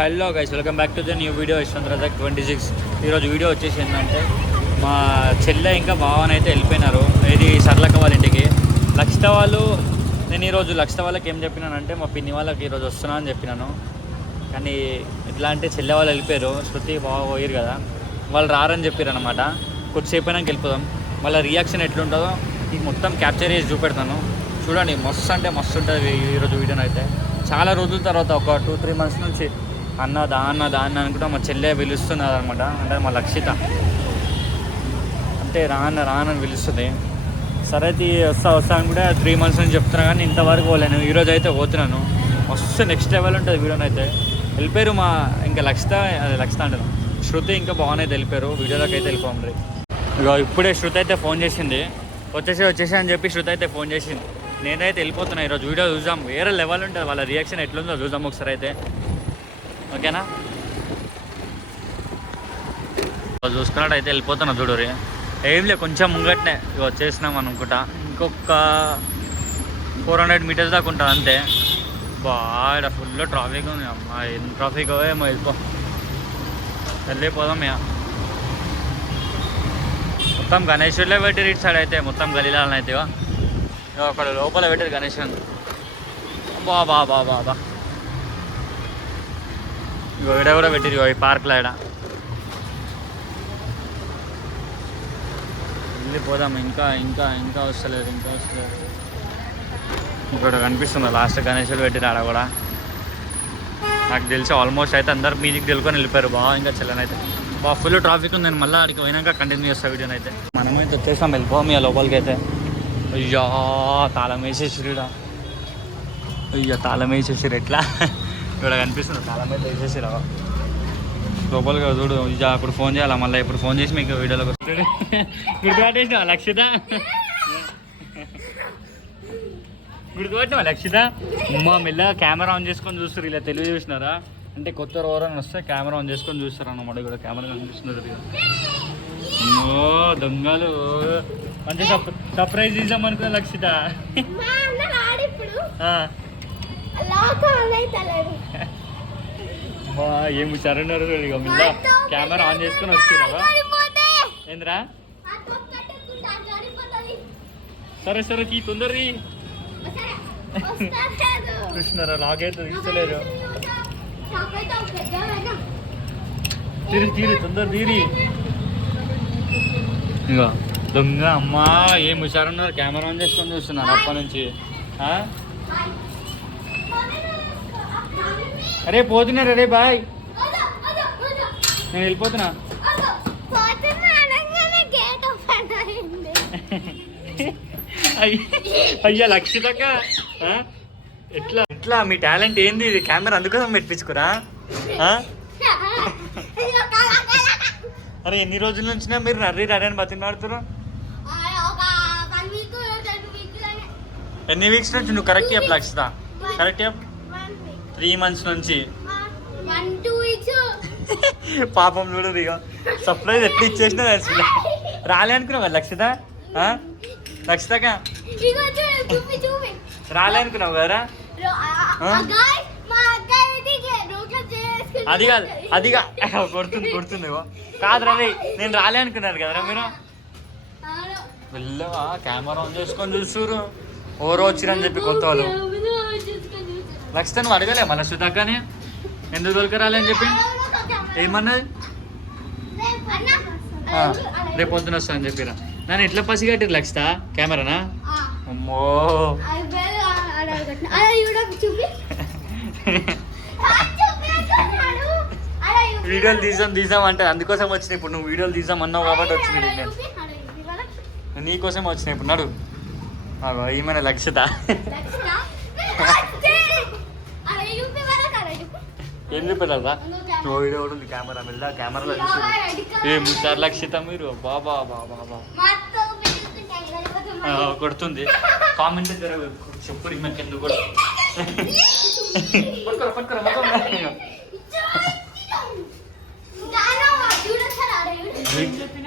Hello guys, welcome back to the new video. Yashwant Razak 26. ఈరోజు video వచ్చేసి ఏంటంటే మా చెల్లె ఇంకా బావని అయితే వెళ్ళిపోయినారు. ఇది సర్లక్క వాళ్ళ ఇంటికి. లక్షిత వాళ్ళు, నేను ఈరోజు లక్షిత వాళ్ళకి ఏం చెప్పినానంటే మా పిన్ని వాళ్ళకి ఈరోజు వస్తున్నా అని చెప్పినాను. కానీ ఎట్లా అంటే చెల్లె వాళ్ళు వెళ్ళిపోయారు, శృతి బాగా పోయారు కదా, వాళ్ళు రారని చెప్పారు అనమాట. కొద్దిసేపు అయినాక వెళ్ళిపోదాం. వాళ్ళ రియాక్షన్ ఎట్లుంటుందో మీకు మొత్తం క్యాప్చర్ చేసి చూపెడతాను. చూడండి, మస్తు అంటే మస్తు ఉంటుంది ఈరోజు వీడియోని అయితే. చాలా రోజుల తర్వాత ఒక 2-3 months నుంచి అన్న అనుకుంటా మా చెల్లె పిలుస్తున్నది అనమాట. అంటే మా లక్షిత అంటే రానని పిలుస్తుంది. సరే అయితే వస్తా అని కూడా 3 months నుంచి చెప్తున్నా, కానీ ఇంతవరకు పోలేను. ఈరోజు అయితే పోతున్నాను. మస్తు నెక్స్ట్ లెవెల్ ఉంటుంది వీడియోని అయితే. వెళ్ళిపోయారు మా ఇంకా లక్షిత అంటారు, శృతి ఇంకా బాగున్నాయి వెళ్ళిపోయారు. వీడియోలోకి అయితే వెళ్ళిపోం రీ. ఇక ఇప్పుడే శృతి అయితే ఫోన్ చేసింది, వచ్చేసి అని చెప్పి శృతి అయితే ఫోన్ చేసింది. నేనైతే వెళ్ళిపోతున్నా. ఈరోజు వీడియో చూద్దాం, వేరే లెవెల్ ఉంటుంది. వాళ్ళ రియాక్షన్ ఎట్లుందో చూద్దాం ఒకసారి అయితే, ఓకేనా? చూసుకున్నట్టు అయితే వెళ్ళిపోతున్నా. చూడరు ఏం లేదు, కొంచెం ముంగట్నే ఇక వచ్చేసినాం అనుకుంటా. ఇంకొక 400 meters దాకా ఉంటుంది అంతే. బాగా ఫుల్ ట్రాఫిక్ ఉంది అమ్మా. ఏం ట్రాఫిక్ ఏమో. వెళ్ళిపోదాం ఇక. మొత్తం గణేశుడిలో పెట్టారు ఇటు సైడ్ అయితే, మొత్తం గలీలాలని అయితే. ఇక అక్కడ లోపల పెట్టారు గణేశుని. బా ఇగో ఈడ కూడా పెట్టిరు ఈ పార్క్లో. ఈడ వెళ్ళిపోదాం. ఇంకా వస్తలేదు. ఇక్కడ కనిపిస్తుంది లాస్ట్ గణేశుడు పెట్టిరు ఆడ కూడా. నాకు తెలిసి ఆల్మోస్ట్ అయితే అందరు మీదికి తెలుకొని వెళ్ళిపోయారు. ఇంకా చెల్లెనైతే ఫుల్ ట్రాఫిక్ ఉంది. నేను మళ్ళీ అక్కడికి పోయినాక కంటిన్యూ చేస్తాను వీడియోని అయితే. మనమైతే వచ్చేసాం, వెళ్ళిపోం ఇక లోపలికి అయితే. అయ్యా తాళం వేసేసిరు. ఎట్లా ఇక్కడ కనిపిస్తుంది తాళం అయితే వేసేసిరా లోపలికి. చూడు ఇక అప్పుడు ఫోన్ చేయాలా మళ్ళీ. ఇప్పుడు ఫోన్ చేసి మీకు వీడియోలోకి వస్తుంది. గుర్తుపట్టేసినావా లక్షిత? లక్షిత అమ్మా మెల్ల కెమెరా ఆన్ చేసుకొని చూస్తారు. ఇలా తెలివి చూసినారా అంటే కొత్త ఎవరైనా వస్తే కెమెరా ఆన్ చేసుకొని చూస్తారు అన్నమాట. ఇక్కడ కెమెరా కనిపిస్తున్నారు. దొంగలు అంటే సర్ప్రైజ్ ఇద్దాం అనుకున్నా లక్షిత. ఏం సరన్నారు ఇక మిల్ల కెమెరా ఆన్ చేసుకొని వచ్చిరా. ఏంద్రా? సరే తీ తొందరది. కృష్ణరా లాగైతే తీస్తలేరు. తీరి తొందర తీరి. ఇక దొంగ అమ్మా ఏం హుషారున్నారు, కెమెరా ఆన్ చేసుకొని చూస్తున్నారు అప్పటి నుంచి. అరే పోతున్నారు. అరే బాయ్, నేను వెళ్ళిపోతున్నా. అయ్యా లక్షితక్క, ఎట్లా మీ టాలెంట్ ఏంది? ఇది కెమెరా అందుకోసం పెట్టించుకురా. అరే ఎన్ని రోజుల నుంచి మీరు నర్రీ అని బతిమాడుతున్నారు? ఎన్ని వీక్స్ నుంచి? నువ్వు కరెక్ట్ చెప్పు లక్షిత, కరెక్ట్ చెప్పు. 3 months నుంచి. పాపం చూడు ఇక సర్ప్రైజ్ ఎట్లా ఇచ్చేసినా అసలు. రాలే అనుకున్నావా లక్షిత? లక్షితక రాలే అనుకున్నావు కదరా? అదిగా కొడుతుంది కాదు రవి. నేను రాలే అనుకున్నారు కదరా మీరు. వెళ్ళవా కెమెరా ఆన్ చేసుకొని చూస్తురు ఓరో వచ్చిరని చెప్పి కొత్త వాళ్ళు. లక్షిత నువ్వు అడగలే మళ్ళీ సుధాకని ఎందుకు దొరకరాలి అని చెప్పి? ఏమన్నది? రేపు పొద్దున వస్తా అని చెప్పిరా. నన్ను ఎట్లా పసిగట్టిరు లక్షిత? కెమెరానా? అమ్మో వీడియోలు తీసాం అంటే అందుకోసం వచ్చినాయి. ఇప్పుడు నువ్వు వీడియోలు తీసాం అన్నావు కాబట్టి వచ్చింది. నేను నీకోసం వచ్చినాయి. ఇప్పుడు నడు ఏమైనా లక్షిత ఏం చూపెట్టారా? వీడియో కూడా ఉంది కెమెరా మీద. కెమెరాలో చూసి ఏ 3 లక్షిత మీరు. బాబా కొడుతుంది. కామెంట్ చెప్పు మాకు ఎందుకు కూడా.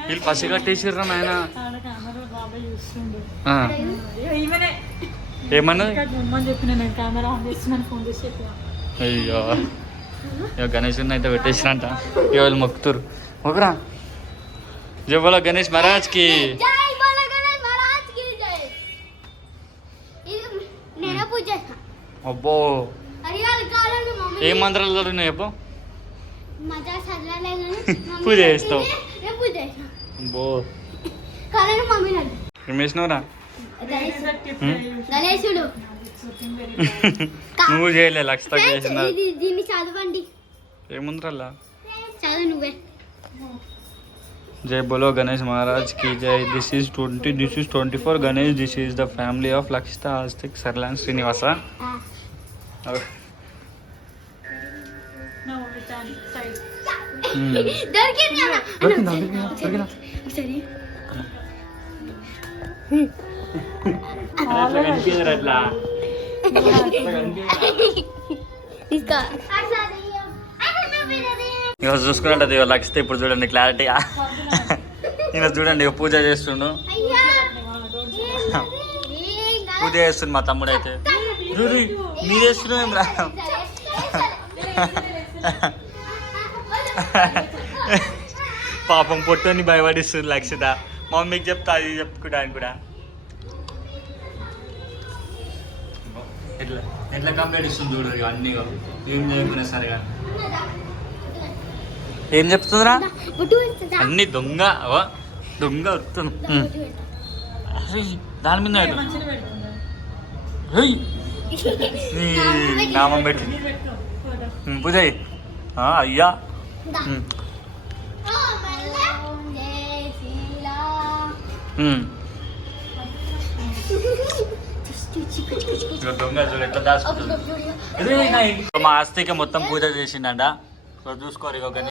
వీళ్ళు పసి కట్టేసిర్రా నాయన. ఏమన్నా చెప్పిన కెమెరా ఆన్ చేస్తున్నాను ఫోన్ చేసి. అయ్యో ఇక గణేష్ అయితే పెట్టేసిరంట ఇక వాళ్ళు మొక్కుతురు మొక్కురా జబ్బోలో గణేష్ మహారాజ్కి అబ్బో ఏం మంత్రాలు చదివినావు చెప్పు పూజ చేస్తావు అబ్బో ఏం చేసినావురా గణేశుడు నువ్వు చేయలే లక్షతో చేసిన దీన్ని చదవండి ఏముందిరల్లా చదువు నువ్వే జై బోలో గణేష్ మహారాజ్ की जय this is 24 Ganesh this is the family of Lakshita आस्तिक सरलान श्रीनिवास ఇక చూసుకున్నట్టు ఇక లక్షిత ఇప్పుడు చూడండి క్లారిటీగా ఈయన చూడండి ఇక పూజ చేస్తుండు పూజ చేస్తుంది మా తమ్ముడు అయితే మీరు చేస్తున్నాం రా పాపం పొట్టుని భయపడిస్తుంది లక్షిత మమ్మీకి చెప్తా అది చెప్పుకోవడానికి కూడా ఎట్లా ఎట్లా కంప్లీట్ ఇస్తుంది చూడు అన్నీ ఏం చదువుకున్నా సరిగా ఏం చెప్తుందిరా అన్ని దొంగ దొంగ దాని మీద నామం పెట్టి పూజ అయ్యా దొంగ చూడు ఎట్లా దాచుకుంటుంది మా ఆస్తికి మొత్తం పూజ చేసిండ చూసుకోరు ఇక